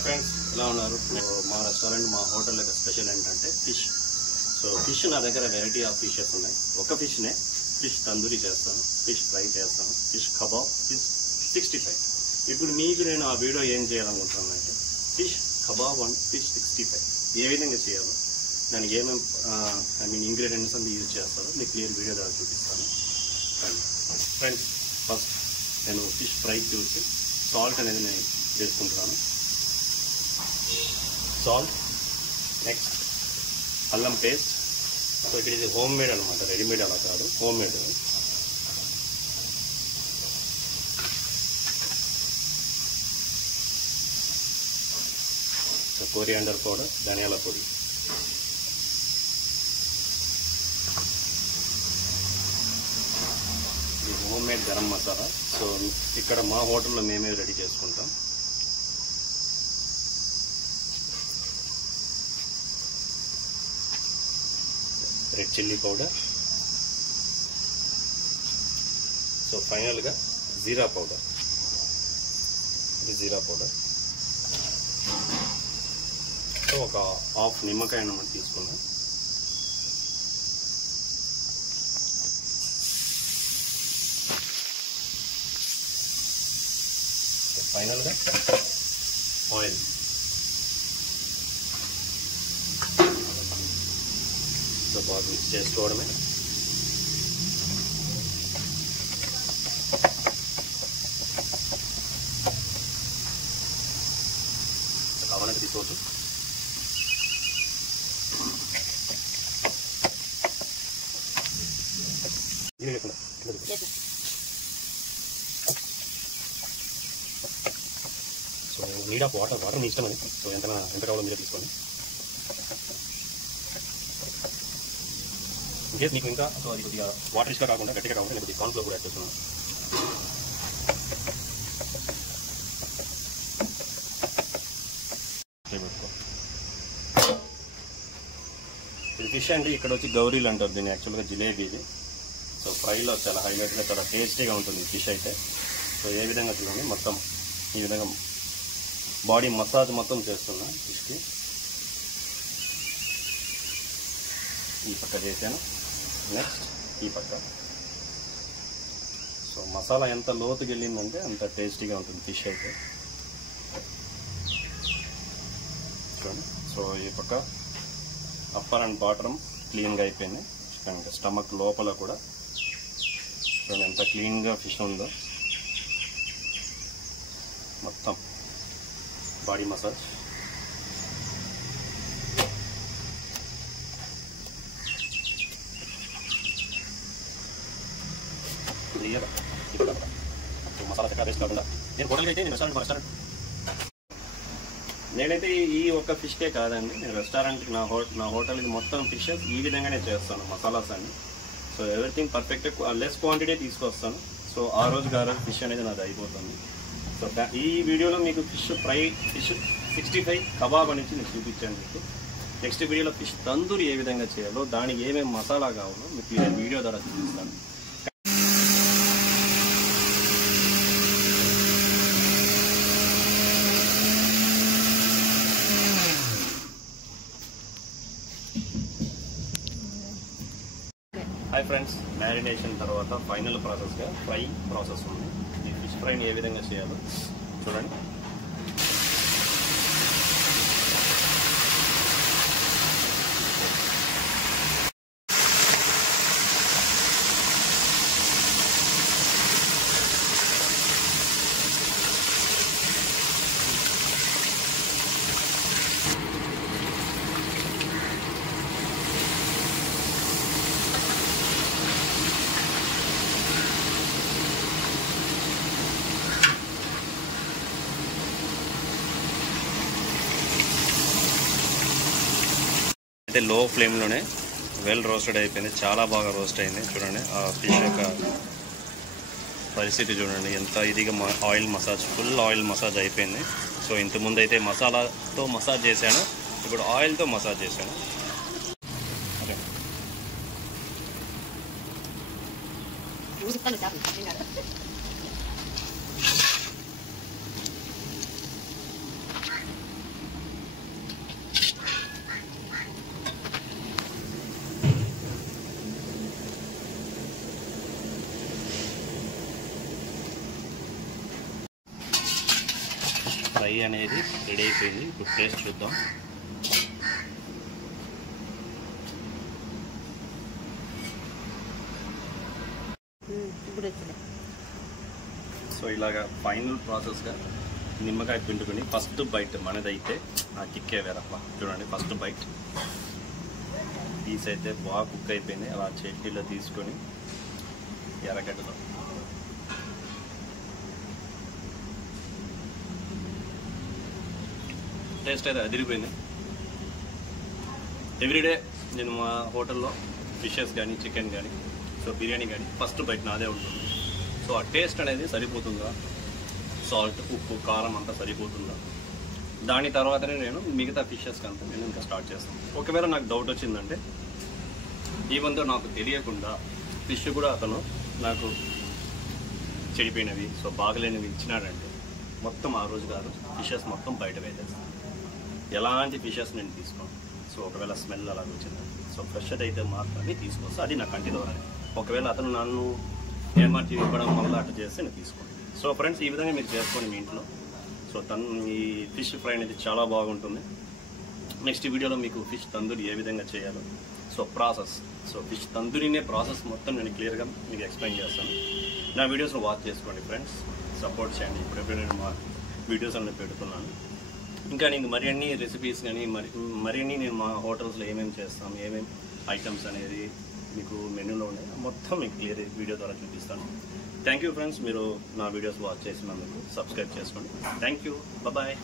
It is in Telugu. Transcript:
హాయ్ ఫ్రెండ్స్, ఎలా ఉన్నారు? మా రెస్టారెంట్ మా హోటల్ యొక్క స్పెషల్ ఏంటంటే ఫిష్. సో ఫిష్ నా దగ్గర వెరైటీ ఆఫ్ ఫిషెస్ ఉన్నాయి. ఒక ఫిష్నే ఫిష్ తందూరి చేస్తాను, ఫిష్ ఫ్రై చేస్తాను, ఫిష్ కబాబ్, ఫిష్ 65. ఇప్పుడు మీకు నేను ఆ వీడియో ఏం చేయాలనుకుంటున్నాను అంటే ఫిష్ కబాబ్ అండ్ ఫిష్ 65 ఏ విధంగా చేయాలో, దానికి ఏమేమి ఇంగ్రీడియంట్స్ అంతా యూజ్ చేస్తారో మీకు క్లియర్ వీడియో ద్వారా చూపిస్తాను. ఫ్రెండ్స్, ఫస్ట్ నేను ఫిష్ ఫ్రై చూసి సాల్ట్ అనేది నేను వేసుకుంటున్నాను. సాల్ట్, నెక్స్ట్ అల్లం పేస్ట్. సో ఇక్కడ ఇది హోమ్ మేడ్ అనమాట, రెడీమేడ్ అలా కాదు, home made. So coriander powder, ధనియాల పొడి. ఇది home made garam masala. So ఇక్కడ మా హోటల్లో మేమే రెడీ చేసుకుంటాం. Red chilli powder. సో ఫైనల్గా జీరా పౌడర్. ఇది జీరా పౌడర్. సో ఒక హాఫ్ నిమ్మకాయ మనం తీసుకున్నాం. సో ఫైనల్గా ఆయిల్. సో బాగా మిక్స్ చేసుకోవడమే. కావాలంటే తీసుకోవచ్చు. సో నీడ్ ఆఫ్ వాటర్ మీ ఇష్టం అని. సో ఎంత కావాలో మీరే తీసుకోండి. ఇంకేస్ మీకు ఇంకా సో అది కొద్దిగా వాటర్ ఇష్గా కాకుండా గట్టిగా కాకుండా నేను కొద్దిగా కార్న్ఫ్లోర్ కూడా యాడ్ చేస్తున్నాను. ఇది ఫిష్ అంటే ఇక్కడ వచ్చి గౌరీలు అంటారు దీన్ని, యాక్చువల్గా జిలేబీ ఇది. సో ఫ్రైలో చాలా హైలైట్గా చాలా టేస్టీగా ఉంటుంది ఫిష్ అయితే. సో ఏ విధంగా చూడండి, మొత్తం ఈ విధంగా బాడీ మసాజ్ మొత్తం చేస్తున్నా ఫిష్కి. ఈ పక్క చేశాను, నెక్స్ట్ ఈ పక్క. సో మసాలా ఎంత లోతుకి వెళ్ళిందంటే అంత టేస్టీగా ఉంటుంది ఫిష్ అయితే. చూడండి. సో ఈ పక్క అప్పర్ అండ్ బాటమ్ క్లీన్గా అయిపోయింది. స్టమక్ లోపల కూడా చూడండి ఎంత క్లీన్గా ఫిష్ ఉందో. మొత్తం బాడీ మసాజ్. ఇప్పుడు మసాలా చక్కగా వేస్ట్ కాకుండా నేను హోటల్కి అయితే రెస్టారెంట్ నేనైతే ఈ ఒక్క ఫిష్కే కాదండి, నేను రెస్టారెంట్కి నా హోటల్కి మొత్తం ఫిషెస్ ఈ విధంగానే చేస్తాను, మసాలాస్ అన్ని. So everything perfect, less quantity తీసుకొస్తాను. సో ఆ రోజుకి ఆ రోజు ఫిష్ అనేది నాది అయిపోతుంది. సో ఈ వీడియోలో మీకు ఫిష్ ఫ్రై, ఫిష్ 65 కబాబ్ అనేది నేను చూపించాను మీకు. నెక్స్ట్ వీడియోలో ఫిష్ తందూరి ఏ విధంగా చేయాలో, దానికి ఏమేమి మసాలా కావాలో మీకు ఈ వీడియో ద్వారా చూపిస్తాను. హాయ్ ఫ్రెండ్స్, మ్యారినేషన్ తర్వాత ఫైనల్ ప్రాసెస్గా ఫ్రై ప్రాసెస్ ఉంది. ఈ ఫిష్ ఫ్రైని ఏ విధంగా చేయాలో చూడండి. అయితే లో ఫ్లేమ్లోనే వెల్ రోస్టెడ్ అయిపోయింది, చాలా బాగా రోస్ట్ అయింది. చూడండి ఆ ఫిష్ యొక్క పరిస్థితి చూడండి, ఎంత ఇదిగా oil massage, full oil massage అయిపోయింది. సో ఇంతకుముందు అయితే మసాలాతో మసాజ్ చేశాను, ఇప్పుడు ఆయిల్తో మసాజ్ చేశాను. ఫ్రై అనేది రెడీ అయిపోయింది. ఇప్పుడు టేస్ట్ చూద్దాం. సో ఇలాగా ఫైనల్ ప్రాసెస్గా నిమ్మకాయ పిండుకొని ఫస్ట్ బైట్ మనదైతే ఆ కిక్కే వేరప్ప. చూడండి, ఫస్ట్ బైట్ పీస్ అయితే బాగా కుక్ అయిపోయింది. అలా చట్నీలో తీసుకొని ఎర్రగడ్డలో టేస్ట్ అయితే అదిరిపోయింది. ఎవ్రీడే నేను మా హోటల్లో ఫిషెస్ కానీ చికెన్ కానీ సో బిర్యానీ కానీ ఫస్ట్ బైట్ నాదే ఉంటుంది. సో ఆ టేస్ట్ అనేది సరిపోతుందా, సాల్ట్ ఉప్పు కారం అంతా సరిపోతుందా, దాని తర్వాతనే నేను మిగతా ఫిషెస్కి అంతా నేను ఇంకా స్టార్ట్ చేస్తాను. ఒకవేళ నాకు డౌట్ వచ్చిందంటే ఈవెంతో నాకు తెలియకుండా ఫిష్ కూడా అతను నాకు చెడిపోయినవి సో బాగలేనివి ఇచ్చినాడంటే మొత్తం ఆ రోజు కాదు ఫిషెస్ మొత్తం బయట వేసేస్తాను. ఎలాంటి ఫిషెస్ నేను తీసుకోను. సో ఒకవేళ స్మెల్ అలాగ వచ్చిందండి సో ఫ్రెష్ అయితే మాత్రమే తీసుకొస్తాను. అది నా కంటి ద్వారానే. ఒకవేళ అతను నన్ను ఏమార్చి ఇవ్వడం వల్ల అట్లా చేస్తే నేను తీసుకోండి. సో ఫ్రెండ్స్, ఈ విధంగా మీరు చేసుకోండి మీ ఇంట్లో. సో ఈ ఫిష్ ఫ్రై అనేది చాలా బాగుంటుంది. నెక్స్ట్ వీడియోలో మీకు ఫిష్ తందూరి ఏ విధంగా చేయాలో సో ప్రాసెస్ ఫిష్ తందూరినే ప్రాసెస్ మొత్తం నేను క్లియర్గా మీకు ఎక్స్ప్లెయిన్ చేస్తాను. నా వీడియోస్ని వాచ్ చేసుకోండి ఫ్రెండ్స్, సపోర్ట్ చేయండి. ఇప్పుడెప్పుడు నేను మా వీడియోస్ అన్నీ పెడుతున్నాను. ఇంకా నేను మరిన్ని రెసిపీస్ కానీ మరిన్ని నేను మా హోటల్స్లో ఏమేమి చేస్తాం, ఏమేమి ఐటమ్స్ అనేది మీకు మెనూలో ఉన్నాయి మొత్తం మీకు క్లియర్ వీడియో ద్వారా చూపిస్తాను. థ్యాంక్ యూ ఫ్రెండ్స్, మీరు నా వీడియోస్ వాచ్ చేసినందుకు సబ్స్క్రైబ్ చేసుకోండి. Thank you, bye.